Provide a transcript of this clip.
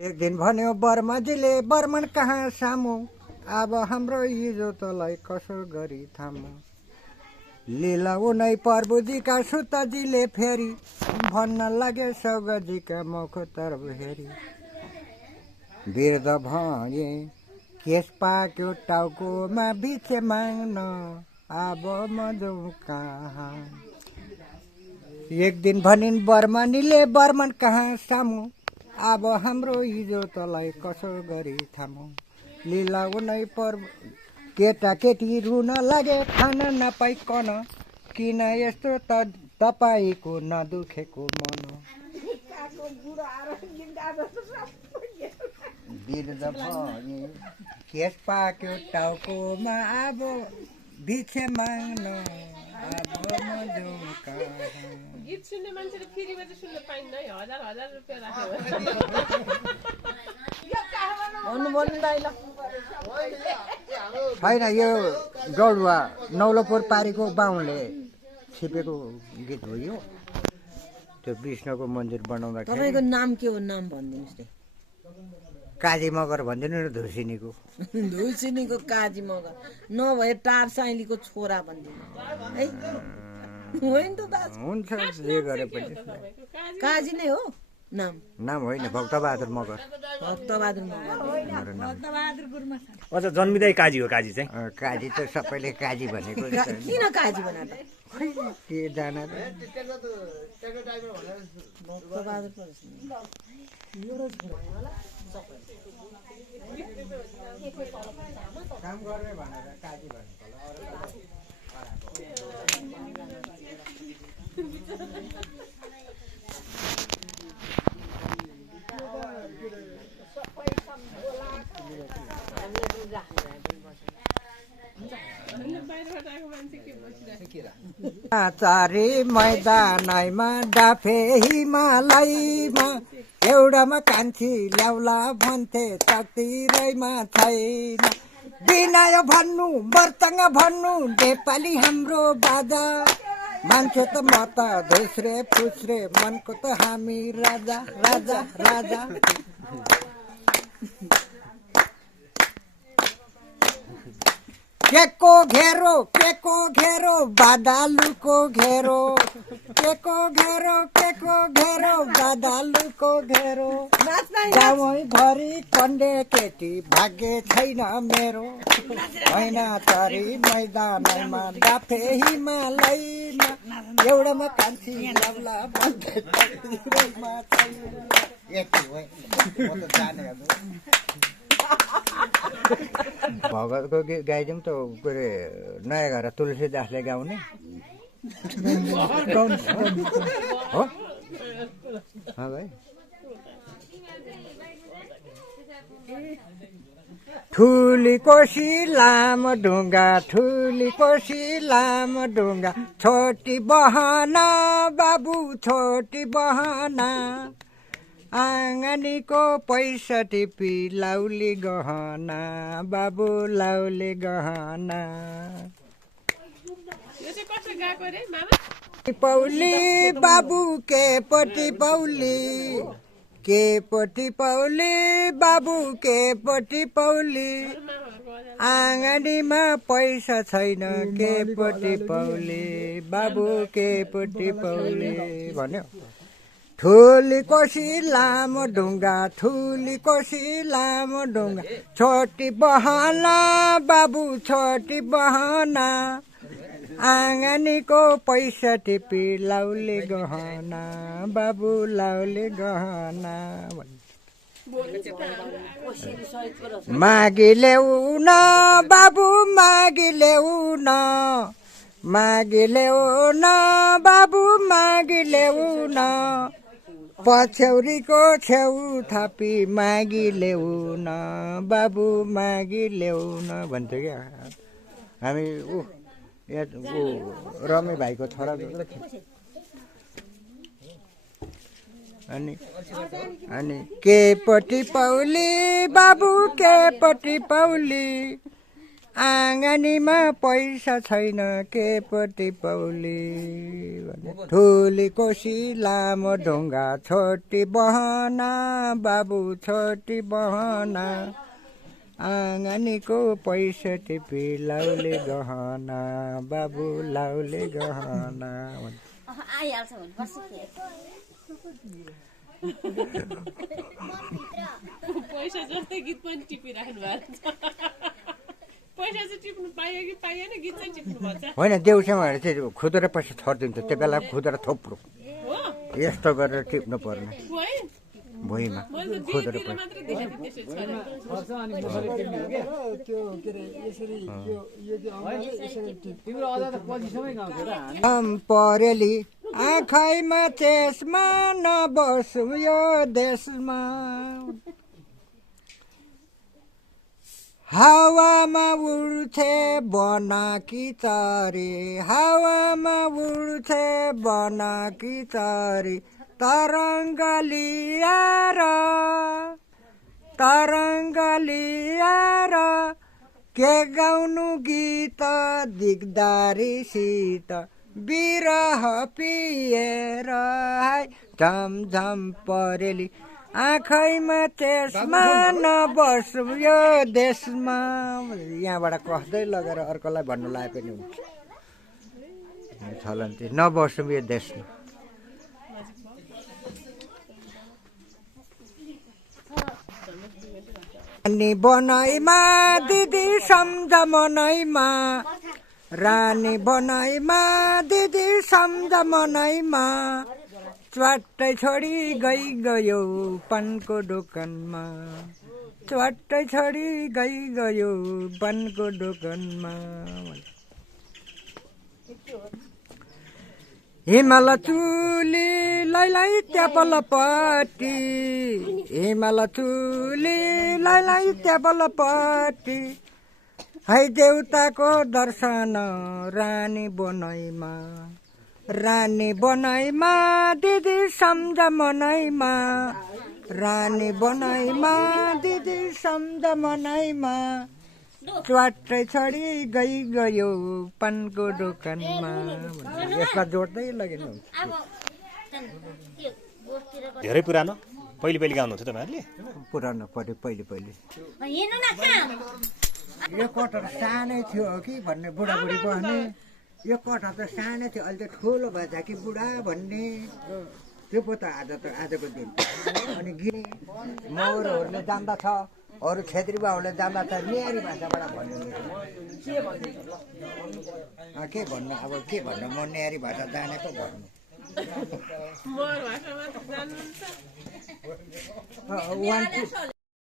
एक दिन भन्यो बर्माजीले बर्मन कहाँ सामु अब हाम्रो हिजो तलाई कसो गरी थामु लीला उनै प्रभुजीका सुतजीले फेरि भन्न लागे सौगजीका मुख तर्फ हेरी बिर्द भए केस पाक्यो टाउकोमा भिक्षे माग्न अब म जाउँ कहाँ एक दिन भनिन् बर्मनीले बर्मन कहाँ सामु अब हाम्रो हिजो तलाई कसो गरी थामु लीला उनै केटाकेटी रुन लागे खान नपाइकन किन यस्तो तपाईको नदुखेको मन बिर्द भए केस पाक्यो टाउकोमा अब भिक्षे माग्न अब म जाउँ कहाँ गीत सुन्ने मान्छेले फ्रीमा चाहिँ सुन्न पाइन्न है हजार हजार रुपियाँ राखेर छैन यो गौडुवा नौलोपुर पारीको बाहुनले छिपेको गीत हो यो त्यो विष्णुको मन्दिर बनाउँदाखेरि तपाईको नाम के हो नाम भनिदिनुस् न काजी मगर भनिदिनु न धुसिनीको धुसिनीको काजी मगर नभए टार साइलीको छोरा भनिदिनु है होइन त दाजु हुन्छ जे गरे पनि काजी नै हो नाम नाम होइन भक्तबहादुर मगर भक्तबहादुर मगर मेरो नाम अझ जन्मिँदै काजी हो काजी चाहिँ काजी त सबैले काजी भनेको किन काजी बना त के जाना भक्तबहादुर काम गर्ने भनेर काजी भनेको चारी मैदानैमा डाफे हिमालयमा एउटामा कान्छी ल्याउला भन्थे चक्तिरैमा छैन बिनाय भन्नु मर्तङ भन्नु नेपाली हाम्रो बाजा मान्छे त म त धुस्रे फुस्रे मनको त हामी राजा राजा राजा केको घेरो बादालुको घेरो केको घेरो बादालुको घेरो गाउँ भरि कन्डे केटी भाग्य छैन मेरो होइन तरी मैदानमा डाफे हिमालयमा एउटामा कान्छी लाउला भन्थे तकदिरमा छैन यति हो म त जाने भगतको गाइदिउँ त के अरे नयाँ घर तुलसीदासले गाउने हो भाइ ठुली कोसी लामो ढुङ्गा ठुली कोसी लामो ढुङ्गा छोटी बहना बाबु छोटी बहना आँगनीको पैसा टिपी लाउली गहना बाबु लाउली गहना पौली बाबु के पटी पौली बाबु के पटी पौली आँगनीमा पैसा छैन के पटी पौली बाबु के पटी पौली भन्यो ठुली कोसी लामो ढुङ्गा ठुली कोसी लामो ढुङ्गा छोटी बहना बाबु छोटी बहना आँगनीको पैसा टिपी लाउले गहना बाबु लाउले गहना मागी ल्याउ न बाबु मागी ल्याउ न मागी ल्याउ न बाबु मागी ल्याउ न पछ्यौरीको छेउ थापी मागी ल्याउ न बाबु मागी ल्याउ न भन्थ्यो क्या हामी रमे भाइको छोरा अनि के पटी पौली बाबु के पटी पौली आँगनीमा पैसा छैन के पति पौली ठुली कोसी लामो ढुङ्गा छोटी बहना बाबु छोटी बहना आँगनीको पैसा टिपी लाउले गहना बाबु लाउले गहना आइहाल्छ भने बस्छु पैसा जस्तै गीत पनि टिपिराख्नु भएको छ पैसा चाहिँ टिप्नु पाइयो कि पाइएन गीत चाहिँ टिप्नु पर्छ होइन देउसीमा चाहिँ खुद्रा पैसा छरिदिन्छ त्यो बेला खुद्रा थोप्रो हो यस्तो गरेर टिप्नु पर्ने है भुइँमा मैले त खुद्रा बिहेतिर मात्रै देखेको त्यसै छोरा परेली आँखैमा चेसमा नबसु यो देशमा हावामा उड्छे बनाकी चरी हावामा उड्छे बनाकी चरी तरङ्ग लिएर के गाउनु गीत दिगदारीसित बिरह पिएर झमझम परेली आँखैमा चेसमा नबसु यो देशमा यहाँबाट कस्दै लगेर अर्कोलाई भन्नु लागे पनि हुन्छ छलन चाहिँ नबसौँ यो देशमा रानी बनाइमा दिदी सम्झ मनैमा रानी बनाइमा दिदी सम्झ मनैमा च्वाट्टै छोडी गयो पानको दोकानमा च्वाट्टै छोडी गयो पानको दोकानमा हिमाल चुली लाई ट्यापलपट्टि हिमाल चुली लाई ट्यापलपट्टि है देउताको दर्शन रानी बनाइमा दिदी सम्झ मनैमा रानी बनाइमा दिदी सम्झ मनैमा च्वाट्टै छोडी गयो पानको दोकानमा यसमा जोड्दै लगेन धेरै पुरानो पहिले गाउनुहुन्थ्यो तपाईँहरूले पुरानो पहिले यो कटर सानै थियो कि भन्ने बुढाबुढी भन्ने यो कटर त सानै थियो अहिले त ठुलो भएछ कि बुढा भन्ने त्यो पो त आजको दिन अनि गिनी मौरहरूले जान्दा छ अरू छेत्री बाहुले जान्दा त नेहारी भाषाबाट भन्नु के भन्नु अब के भन्नु म नेहारी भाषा जानेको भन्नु मोर भाषामा त जान्नुहुन्छ